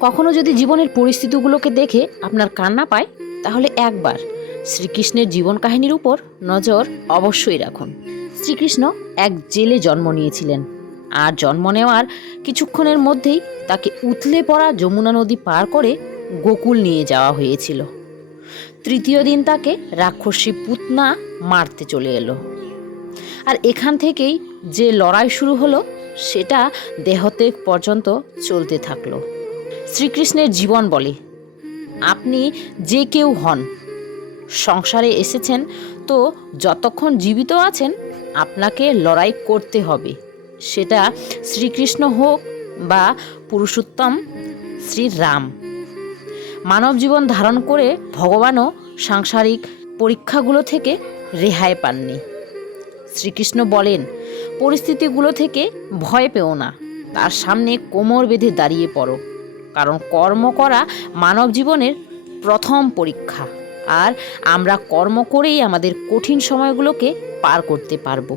কখনো যদি জীবনের পরিস্থিতিগুলোকে দেখে আপনার কান্না পায়, তাহলে একবার শ্রীকৃষ্ণের জীবন কাহিনীর উপর নজর অবশ্যই রাখুন। শ্রীকৃষ্ণ এক জেলে জন্ম নিয়েছিলেন আর জন্ম নেওয়ার কিছুক্ষণের মধ্যেই তাকে উথলে পড়া যমুনা নদী পার করে গোকুল নিয়ে যাওয়া হয়েছিল। তৃতীয় দিন তাকে রাক্ষসী পুতনা মারতে চলে এলো। আর এখান থেকেই যে লড়াই শুরু হলো, সেটা দেহত্যাগ পর্যন্ত চলতে থাকল। শ্রীকৃষ্ণের জীবন বলে। আপনি যে কেউ হন, সংসারে এসেছেন, তো যতক্ষণ জীবিত আছেন, আপনাকে লড়াই করতে হবে। সেটা শ্রীকৃষ্ণ হোক বা পুরুষোত্তম, শ্রীরাম। মানব জীবন ধারণ করে ভগবানও সাংসারিক পরীক্ষাগুলো থেকে রেহাই পাননি। শ্রীকৃষ্ণ বলেন, পরিস্থিতিগুলো থেকে ভয় পেও না। তার সামনে কোমর বেঁধে দাঁড়িয়ে পড়ো। কারণ কর্ম করা মানব জীবনের প্রথম পরীক্ষা। আর আমরা কর্ম করেই আমাদের কঠিন সময়গুলোকে পার করতে পারব।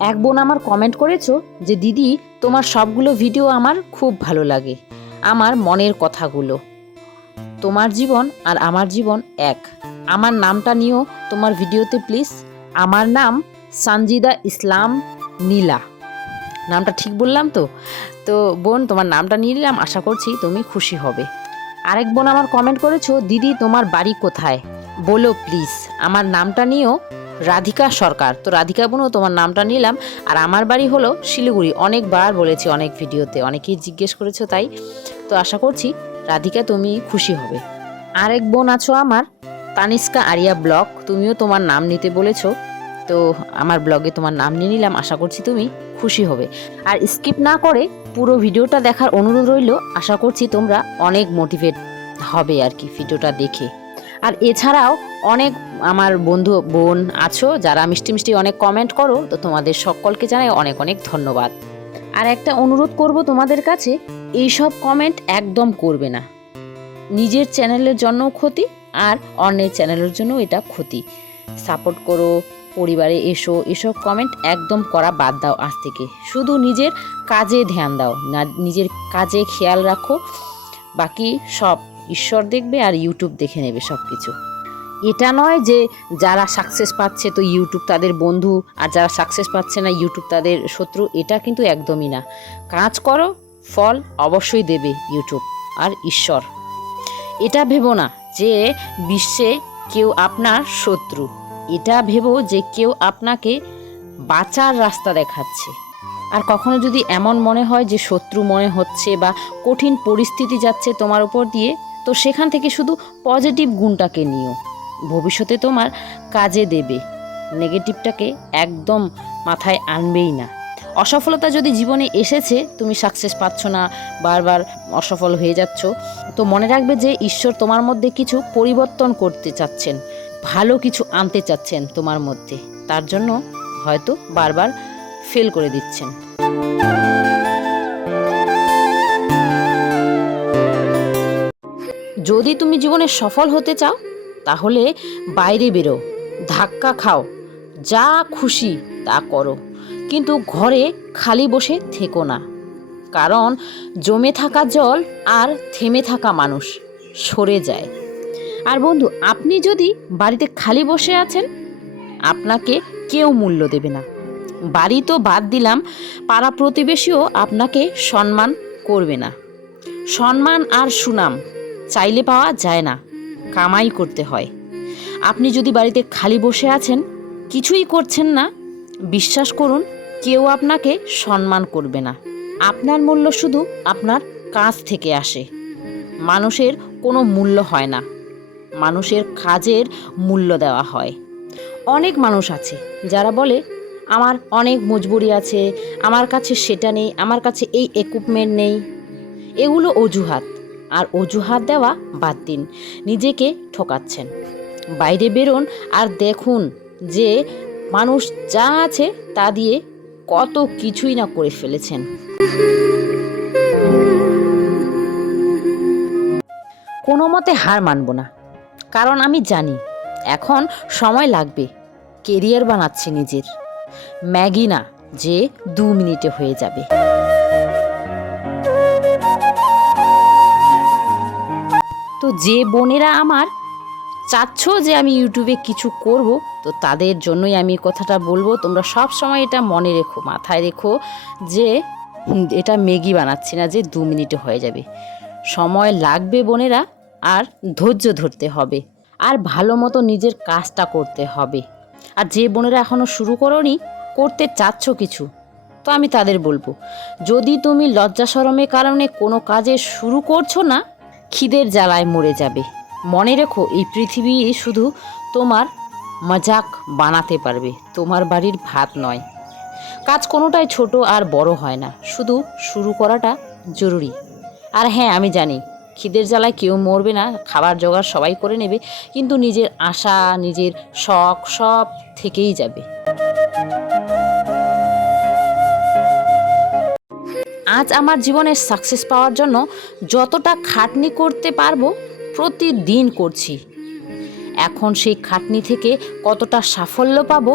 এক বোন আমার কমেন্ট করেছ যে, দিদি, তোমার সবগুলো ভিডিও আমার খুব ভালো লাগে। আমার মনের কথাগুলো। তোমার জীবন আর আমার জীবন এক। আমার নামটা নিয়েও তোমার ভিডিওতে প্লিজ আমার নাম সঞ্জিদা ইসলাম নীলা। নামটা ঠিক বললাম তো? তো বোন, তোমার নামটা নিয়ে নিলাম, আশা করছি তুমি খুশি হবে। আরেক বোন আমার কমেন্ট করেছ, দিদি, তোমার বাড়ি কোথায়? বলো প্লিজ আমার নামটা নিয়েও রাধিকা সরকার। তো রাধিকা বোনও তোমার নামটা নিলাম, আর আমার বাড়ি হলো শিলিগুড়ি। অনেকবার বলেছি অনেক ভিডিওতে, অনেকেই জিজ্ঞেস করেছ তাই। তো আশা করছি রাধিকা তুমি খুশি হবে। আরেক বোন আছো আমার তানিস্কা আরিয়া ব্লক, তুমিও তোমার নাম নিতে বলেছ। তো আমার ব্লগে তোমার নাম নিয়ে নিলাম, আশা করছি তুমি খুশি হবে। আর স্কিপ না করে পুরো ভিডিওটা দেখার অনুরোধ রইল, আশা করছি তোমরা অনেক মোটিভেট হবে আর কি ভিডিওটা দেখে। আর এছাড়াও অনেক আমার বন্ধু, বোন আছো, যারা মিষ্টি মিষ্টি অনেক কমেন্ট করো, তো তোমাদের সকলকে জানাই অনেক অনেক ধন্যবাদ। আর একটা অনুরোধ করব তোমাদের কাছে, এইসব কমেন্ট একদম করবে না। নিজের চ্যানেলের জন্যও ক্ষতি আর অন্যের চ্যানেলের জন্য এটা ক্ষতি। সাপোর্ট করো পরিবারে এসো, এসব কমেন্ট একদম করা বাদ দাও আজ থেকে। শুধু নিজের কাজে ধ্যান দাও, না নিজের কাজে খেয়াল রাখো। বাকি সব ঈশ্বর দেখবে আর ইউটিউব দেখে নেবে সব কিছু এটা নয় যে যারা সাকসেস পাচ্ছে তো ইউটিউব তাদের বন্ধু, আর যারা সাকসেস পাচ্ছে না ইউটিউব তাদের শত্রু, এটা কিন্তু একদমই না। কাজ করো, ফল অবশ্যই দেবে ইউটিউব আর ঈশ্বর। এটা ভেবো না যে বিশ্বে কেউ আপনার শত্রু। এটা ভেবো যে কেউ আপনাকে বাঁচার রাস্তা দেখাচ্ছে। আর কখনো যদি এমন মনে হয় যে শত্রু মনে হচ্ছে বা কঠিন পরিস্থিতি যাচ্ছে তোমার উপর দিয়ে, তো সেখান থেকে শুধু পজিটিভ গুণটাকে নিও। ভবিষ্যতে তোমার কাজে দেবে। নেগেটিভটাকে একদম মাথায় আনবেই না। অসফলতা যদি জীবনে এসেছে, তুমি সাকসেস পাচ্ছ না, বারবার অসফল হয়ে যাচ্ছ, তো মনে রাখবে যে ঈশ্বর তোমার মধ্যে কিছু পরিবর্তন করতে চাচ্ছেন। ভালো কিছু আনতে চাচ্ছেন তোমার মধ্যে, তার জন্য হয়তো বারবার ফেল করে দিচ্ছেন। যদি তুমি জীবনে সফল হতে চাও, তাহলে বাইরে বেরো, ধাক্কা খাও, যা খুশি তা করো, কিন্তু ঘরে খালি বসে থেকো না। কারণ জমে থাকা জল আর থেমে থাকা মানুষ সরে যায়। আর বন্ধু, আপনি যদি বাড়িতে খালি বসে আছেন, আপনাকে কেউ মূল্য দেবে না। বাড়ি তো বাদ দিলাম, পাড়া প্রতিবেশীও আপনাকে সম্মান করবে না। সম্মান আর সুনাম চাইলে পাওয়া যায় না, কামাই করতে হয়। আপনি যদি বাড়িতে খালি বসে আছেন, কিছুই করছেন না, বিশ্বাস করুন, কেউ আপনাকে সম্মান করবে না। আপনার মূল্য শুধু আপনার কাজ থেকে আসে। মানুষের কোনো মূল্য হয় না। মানুষের কাজের মূল্য দেওয়া হয়। অনেক মানুষ আছে যারা বলে, আমার অনেক মজবুরি আছে, আমার কাছে সেটা নেই, আমার কাছে এই একুইপমেন্ট নেই। এগুলো অজুহাত, আর অজুহাত দেওয়া বাদ দিন, নিজেকে ঠকাচ্ছেন। বাইরে বেরোন আর দেখুন যে মানুষ যা আছে তা দিয়ে কত কিছুই না করে ফেলেছেন। কোনো মতে হার মানব না। কারণ আমি জানি, এখন সময় লাগবে, কেরিয়ার বানাচ্ছি নিজের। ম্যাগি না, যে দু মিনিটে হয়ে যাবে। তো যে বোনেরা আমার, চাচ্ছ যে আমি ইউটিউবে কিছু করব, তো তাদের জন্যই আমি কথাটা বলব, তোমরা সব সময় এটা মনে রেখো, মাথায় রেখো যে, এটা ম্যাগি বানাচ্ছি না, যে দু মিনিটে হয়ে যাবে। সময় লাগবে বোনেরা আর ধৈর্য ধরতে হবে। আর ভালো মতো নিজের কাজটা করতে হবে। আর যে বোনেরা এখনও শুরু করনি, করতে চাচ্ছ কিছু, তো আমি তাদের বলব, যদি তুমি লজ্জা শরমের কারণে কোনো কাজে শুরু করছ না, খিদের জ্বালায় মরে যাবে। মনে রেখো, এই পৃথিবী শুধু তোমার মজাক বানাতে পারবে, তোমার বাড়ির ভাত নয়। কাজ কোনোটাই ছোট আর বড় হয় না, শুধু শুরু করাটা জরুরি। আর হ্যাঁ আমি জানি খিদের জ্বালায় কেউ মরবে না, খাবার জোগাড় সবাই করে নেবে, কিন্তু নিজের আশা, নিজের শখ সব থেকেই যাবে। আজ আমার জীবনের সাকসেস পাওয়ার জন্য যতটা খাটনি করতে পারব, প্রতিদিন করছি। এখন সেই খাটনি থেকে কতটা সাফল্য পাবো,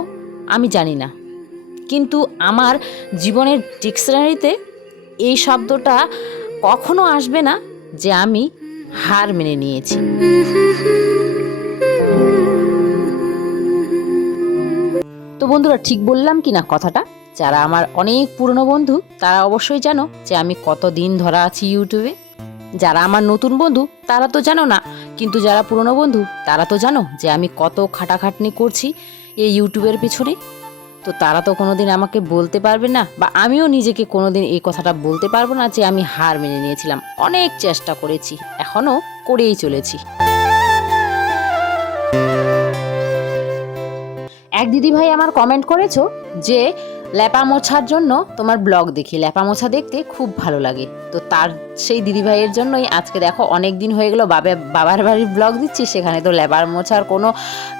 আমি জানি না। কিন্তু আমার জীবনের ডিকশনারিতে এই শব্দটা কখনো আসবে না যে আমি হার মেনে নিয়েছি। তো বন্ধুরা, ঠিক বললাম কি না কথাটা? যারা আমার অনেক পুরনো বন্ধু, তারা অবশ্যই জানো যে আমি কত দিন ধরা আছি ইউটিউবে। যারা আমার নতুন বন্ধু, তারা তো জানো না, কিন্তু যারা পুরনো বন্ধু, তারা তো জানো যে আমি কত খাটাখাটনি করছি এই ইউটিউবের পেছনে। তো তারা তো কোনোদিন আমাকে বলতে পারবে না, বা আমিও নিজেকে কোনোদিন এই কথাটা বলতে পারব না যে আমি হার মেনে নিয়েছিলাম। অনেক চেষ্টা করেছি এখনও করেই চলেছি। এক দিদি ভাই আমার কমেন্ট করেছ যে, ল্যাপা মোছার জন্য তোমার ব্লগ দেখি। ল্যাপা মোছা দেখতে খুব ভালো লাগে। তো তার, সেই দিদি ভাইয়ের জন্যই আজকে দেখো অনেক দিন হয়ে গেলো, বাবা, বাবার বাড়ির ব্লগ দিচ্ছি, সেখানে তো লেবার মোছার কোনো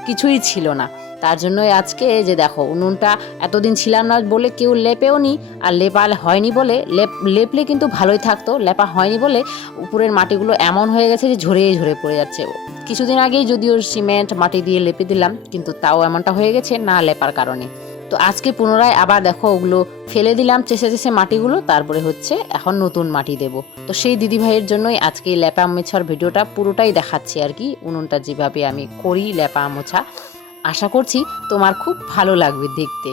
কিছুই ছিল না। তার জন্যই আজকে যে দেখো, উনুনটা এতদিন ছিলাম না বলে কেউ লেপেও নি, আর লেপা হয়নি বলে, লেপ, লেপলে কিন্তু ভালোই থাকতো, লেপা হয়নি বলে উপরের মাটিগুলো এমন হয়ে গেছে যে ঝরে ঝরে পড়ে যাচ্ছে। কিছুদিন আগেই যদিও সিমেন্ট মাটি দিয়ে লেপে দিলাম, কিন্তু তাও এমনটা হয়ে গেছে না লেপার কারণে। তো আজকে পুনরায় আবার দেখো, ওগুলো ফেলে দিলাম চেষে চেষে মাটিগুলো, তারপরে হচ্ছে এখন নতুন মাটি দেব। তো সেই দিদিভাইয়ের জন্যই আজকে ল্যাপা মোছার ভিডিওটা পুরোটাই দেখাচ্ছি আর কি, উনুনটা যেভাবে আমি করি ল্যাপা মোছা আশা করছি তোমার খুব ভালো লাগবে দেখতে।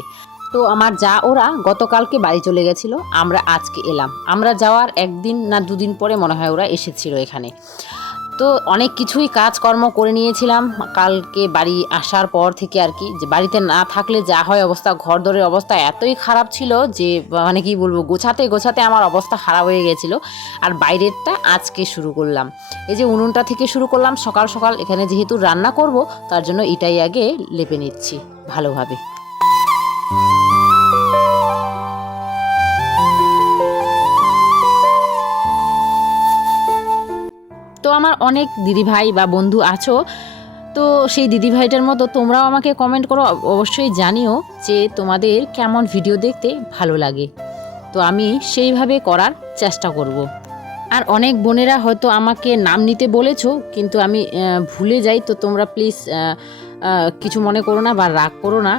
তো আমার যা ওরা গতকালকে বাড়ি চলে গেছিল, আমরা আজকে এলাম। আমরা যাওয়ার একদিন না দুদিন পরে মনে হয় ওরা এসেছিল এখানে। তো অনেক কিছুই কাজকর্ম করে নিয়েছিলাম। কালকে বাড়ি আসার পর থেকে আর কি, যে বাড়িতে না থাকলে যা হয় অবস্থা, ঘর দরের অবস্থা এতই খারাপ ছিল যে মানে কি বলব, গোছাতে গোছাতে আমার অবস্থা খারাপ হয়ে গেছিল। আর বাইরেরটা আজকে শুরু করলাম। এই যে উনুনটা থেকে শুরু করলাম, সকাল সকাল এখানে যেহেতু রান্না করব, তার জন্য এটাই আগে লেপে নিচ্ছি ভালোভাবে। আমার অনেক দিদিভাই বা বন্ধু আছো, তো সেই দিদিভাইটার মতো তোমরাও আমাকে কমেন্ট করো, অবশ্যই জানিও যে তোমাদের কেমন ভিডিও দেখতে ভালো লাগে তো আমি সেইভাবে করার চেষ্টা করব। আর অনেক বোনেরা হয়তো আমাকে নাম নিতে বলেছ, কিন্তু আমি ভুলে যাই, তো তোমরা প্লিজ কিছু মনে করো না বা রাগ করো না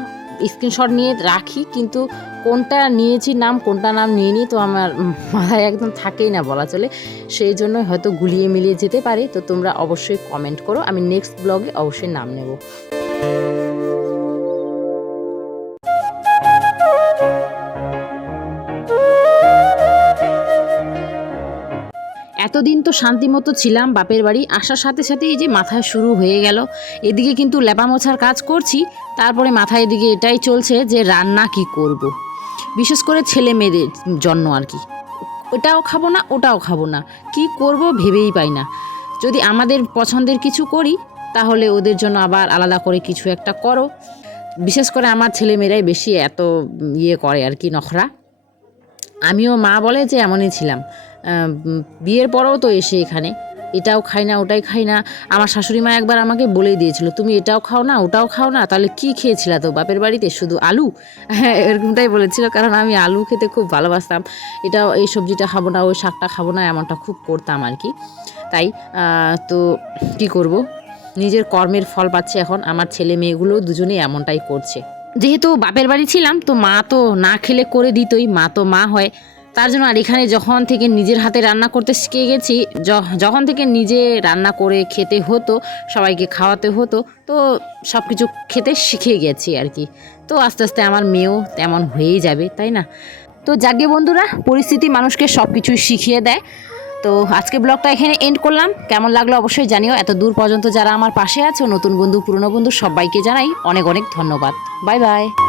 স্ক্রিনশট নিয়ে রাখি, কিন্তু কোনটা নিয়েছি নাম, কোনটা নাম নিয়ে নিই তো আমার মাথায় একদম থাকেই না বলা চলে। সেই জন্য হয়তো গুলিয়ে মিলিয়ে যেতে পারে, তো তোমরা অবশ্যই কমেন্ট করো। আমি নেক্সট ব্লগে অবশ্যই নাম নেব। এতদিন তো শান্তিমতো ছিলাম বাপের বাড়ি, আসার সাথে সাথে এই যে মাথায় শুরু হয়ে গেল। এদিকে কিন্তু লেপা মোছার কাজ করছি, তারপরে মাথায় এদিকে এটাই চলছে যে রান্না কি করব। বিশেষ করে ছেলে মেয়েদের জন্য আর কি। ওটাও খাব না, ওটাও খাব না। কি করব ভেবেই পাই না। যদি আমাদের পছন্দের কিছু করি, তাহলে ওদের জন্য আবার আলাদা করে কিছু একটা করো। বিশেষ করে আমার ছেলেমেয়েরাই বেশি এত ইয়ে করে আর কি নখরা। আমিও মা বলে যে এমনই ছিলাম। বিয়ের পরেও তো এসে এখানে। এটাও খাই না, ওটাই খাই না। আমার শাশুড়ি মা একবার আমাকে বলেই দিয়েছিল, তুমি এটাও খাও না, ওটাও খাও না, তাহলে কি খেয়েছিলা তো বাপের বাড়িতে? শুধু আলু? হ্যাঁ এরকমটাই বলেছিল, কারণ আমি আলু খেতে খুব ভালোবাসতাম। এটাও, এই সবজিটা খাব না, ওই শাকটা খাব না, এমনটা খুব করতাম আর কি। তাই তো কি করব? নিজের কর্মের ফল পাচ্ছে এখন, আমার ছেলে মেয়েগুলো দুজনেই এমনটাই করছে। যেহেতু বাপের বাড়ি ছিলাম, তো মা তো না খেলে করে দিতই, মা তো মা হয়। তার জন্য আর এখানে যখন থেকে নিজের হাতে রান্না করতে শিখে গেছি যখন থেকে নিজে রান্না করে খেতে হতো, সবাইকে খাওয়াতে হতো, তো সব কিছু খেতে শিখে গেছি আর কি। তো আস্তে আস্তে আমার মেয়েও তেমন হয়েই যাবে, তাই না? তো যাকে বন্ধুরা, পরিস্থিতি মানুষকে সব কিছুই শিখিয়ে দেয়। তো আজকে ব্লগটা এখানে এন্ড করলাম। কেমন লাগল অবশ্যই জানিও। এত দূর পর্যন্ত যারা আমার পাশে আছে, নতুন বন্ধু, পুরনো বন্ধু, সবাইকে জানাই অনেক অনেক ধন্যবাদ। Bye bye.